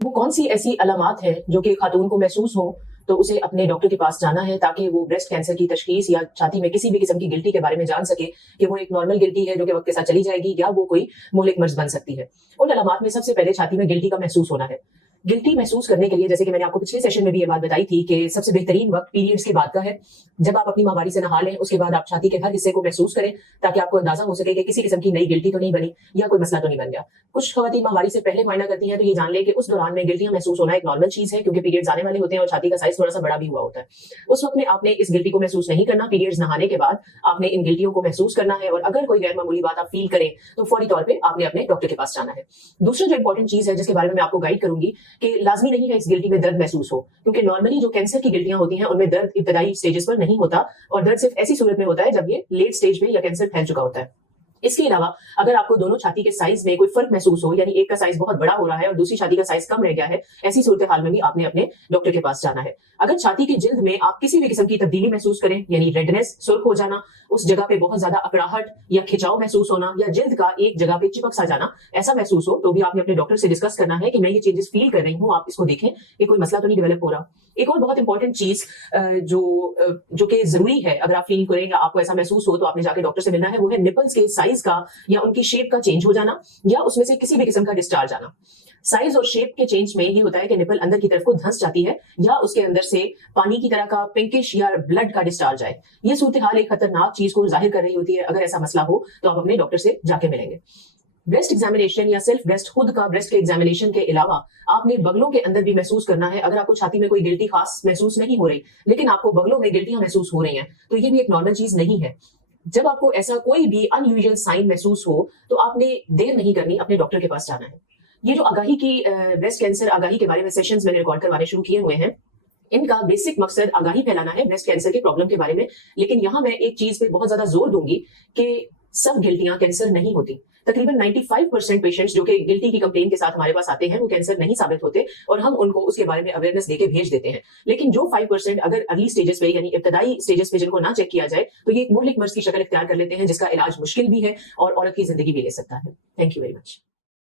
وہ कौन सी ऐसी अलामात हैं जो कि खातून को महसूस हो तो उसे अपने डॉक्टर के पास जाना है ताकि वो ब्रेस्ट कैंसर की तशखीस या छाती में किसी भी किस्म की गिल्टी के बारे में जान सके कि वो एक नॉर्मल गिल्टी है जो कि वक्त के साथ चली जाएगी या वो कोई मुहलिक मर्ज बन सकती है। उन अलामात में सबसे पहले छाती में गिल्टी का महसूस होना है। गिल्टी महसूस करने के लिए जैसे कि मैंने आपको पिछले सेशन में भी ये बात बताई थी कि सबसे बेहतरीन वक्त पीरियड्स के बाद का है। जब आप अपनी माहवारी से नहा लें उसके बाद आप छाती के हर हिस्से को महसूस करें ताकि आपको अंदाजा हो सके कि किसी किस्म की नई गिल्टी तो नहीं बनी या कोई मसला तो नहीं बन गया। कुछ खवातीन माहवारी से पहले मुआयना करती हैं तो ये जान लें कि उस दौरान में गिल्टियां महसूस होना एक नॉर्मल चीज है क्योंकि पीरियड्स आने वाले होते हैं और छाती का साइज थोड़ा सा बड़ा भी हुआ होता है। उस वक्त में आपने इस गिल्टी को महसूस नहीं करना। पीरियड्स नहाने के बाद आपने इन गिल्टियों को महसूस करना है और अगर कोई गैर मामूली बात आप फील करें तो फौरी तौर पर आपने अपने डॉक्टर के पास जाना है। दूसरा जो इंपॉर्टेंट चीज है जिसके बारे में मैं आपको गाइड करूंगी कि लाजमी नहीं है इस गिल्टी में दर्द महसूस हो क्योंकि नॉर्मली जो कैंसर की गिल्टियां होती हैं उनमें दर्द इब्तदाई स्टेजेस पर नहीं होता और दर्द सिर्फ ऐसी सूरत में होता है जब ये लेट स्टेज में या कैंसर फैल चुका होता है। इसके अलावा अगर आपको दोनों छाती के साइज में कोई फर्क महसूस हो यानी एक का साइज बहुत बड़ा हो रहा है और दूसरी छाती का साइज कम रह गया है, ऐसी सूरत हाल में भी आपने अपने डॉक्टर के पास जाना है। अगर छाती की जिल्द में आप किसी भी किस्म की तब्दीली महसूस करें यानी रेडनेस, सुर्ख हो जाना, उस जगह पे बहुत ज्यादा अकड़ाहट या खिंचाव महसूस होना या जिल्द का एक जगह पे चिपक सा जाना, ऐसा महसूस हो तो भी आपने अपने डॉक्टर से डिस्कस करना है कि मैं ये चेंजेस फील कर रही हूँ, आप इसको देखें कि कोई मसला तो नहीं डेवलप हो रहा। एक और बहुत इंपॉर्टेंट चीज जो कि जरूरी है अगर आप फील करें या आपको ऐसा महसूस हो तो आपने जाके डॉक्टर से मिलना है, वो है निपल्स के साइज का या उनकी शेप का चेंज हो जाना या उसमें से किसी भी किस्म का डिस्चार्ज आना। साइज और शेप के चेंज में ये होता है कि निपल अंदर की तरफ को धंस जाती है या उसके अंदर से पानी की तरह का पिंकिश या ब्लड का डिस्चार्ज आए। ये सूरत हाल एक खतरनाक चीज को जाहिर कर रही होती है। अगर ऐसा मसला हो तो आप अपने डॉक्टर से जाके मिलेंगे। ब्रेस्ट एग्जामिनेशन या सेल्फ ब्रेस्ट, खुद का ब्रेस्ट के एग्जामिनेशन के अलावा आपने बगलों के अंदर भी महसूस करना है। अगर आपको छाती में कोई गिल्टी खास महसूस नहीं हो रही लेकिन आपको बगलों में गिल्टियां महसूस हो रही हैं तो ये भी एक नॉर्मल चीज नहीं है। जब आपको ऐसा कोई भी अनयूजुअल साइन महसूस हो तो आपने देर नहीं करनी, अपने डॉक्टर के पास जाना है। ये जो आगाही की ब्रेस्ट कैंसर आगाही के बारे में सेशंस मैंने रिकॉर्ड करवाने शुरू किए हुए हैं, इनका बेसिक मकसद आगाही फैलाना है ब्रेस्ट कैंसर के प्रॉब्लम के बारे में। लेकिन यहां मैं एक चीज पे बहुत ज्यादा जोर दूंगी कि सब गिल्टियां कैंसर नहीं होती। तकरीबन 95% पेशेंट्स जो कि गिल्टी की कंप्लेन के साथ हमारे पास आते हैं वो कैंसर नहीं साबित होते और हम उनको उसके बारे में अवेयरनेस देके भेज देते हैं। लेकिन जो 5% अगर अर्ली स्टेजेस पे यानी इब्तदाई स्टेजेस पे जिनको ना चेक किया जाए तो ये एक मुहलिक मर्ज की शक्ल इख्तियार कर लेते हैं जिसका इलाज मुश्किल भी है और औरत की जिंदगी भी ले सकता है। Thank you very much.